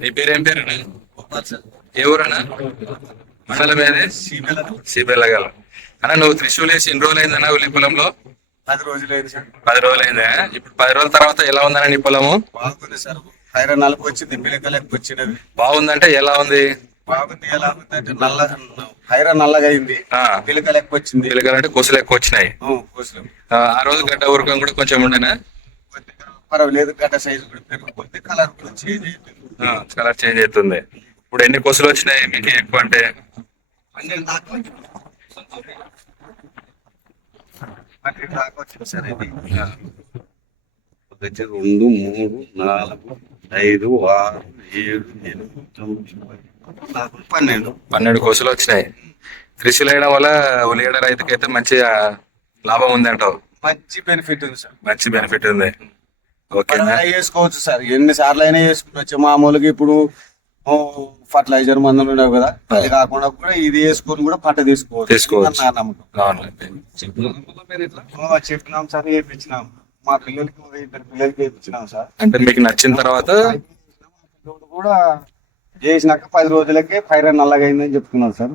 నీ పేరు ఏం పేరు? ఏ ఊరన్నా? మండలం ఏది సిబెల్లగల అన్న నువ్వు త్రిశూల్ వేసి ఎన్ని రోజులు అయిందన్నా ఉల్లి పొలంలో? పది రోజులు అయింది సార్. పది రోజులు అయిందా ఇప్పుడు పది రోజుల తర్వాత ఎలా ఉందన్న నీ పొలము? బాగుంది సార్. నలుపు వచ్చింది పిలకలకు వచ్చినది బాగుందంటే ఎలా ఉంది? బాగుంది ఎలా ఉంది అంటే నల్ల హైరన్ నల్లగా అయింది. ఆ. పిలకలకు వచ్చింది. పిల్లగాలంటే కొసలు ఎక్కువ వచ్చినాయి. ఆ, రోజు గడ్డ ఉరకం కూడా కొంచెం ఉండేనా? పర్వాలేదు గడ్డ సైజు కూడా కలర్ కూడా చేంజ్ అవుతుంది కలర్ చేంజ్ అవుతుంది. ఇప్పుడు ఎన్ని కొసలు వచ్చినాయి మీకు ఎక్కువ అంటే? పన్నెండు దాకా వచ్చింది. పన్నెండు దాకా వచ్చింది సార్ ఇది. ఆ, ఒకటి రెండు మూడు నాలుగు ఐదు ఆరు ఏడు ఎనిమిది తొమ్మిది పన్నెండు. పన్నెండు కొసలు వచ్చినాయి. త్రిశూల్ వేయడం వల్ల ఉల్లిగడ్డ రైతుకైతే మంచి లాభం ఉంది అంటావు మంచి బెనిఫిట్ ఉంది సార్. మంచి బెనిఫిట్ ఉంది. వేసుకోవచ్చు సార్. ఎన్ని సార్లు అయినా వేసుకోవచ్చు మామూలుగా ఇప్పుడు ఫర్టిలైజర్ మందులు ఉండవు కదా. అది కాకుండా కూడా ఇది వేసుకొని కూడా పంట తీసుకోవచ్చు. తీసుకోవచ్చు. చెప్పినాం సార్ వేయించినాం మా పిల్లలకి ఇద్దరు పిల్లలకి వేయించినాం సార్. అంటే మీకు నచ్చిన తర్వాత? కూడా చేసినాక పది రోజులకే ఫైర్ నల్లగా అయిందని చెప్తున్నాం సార్.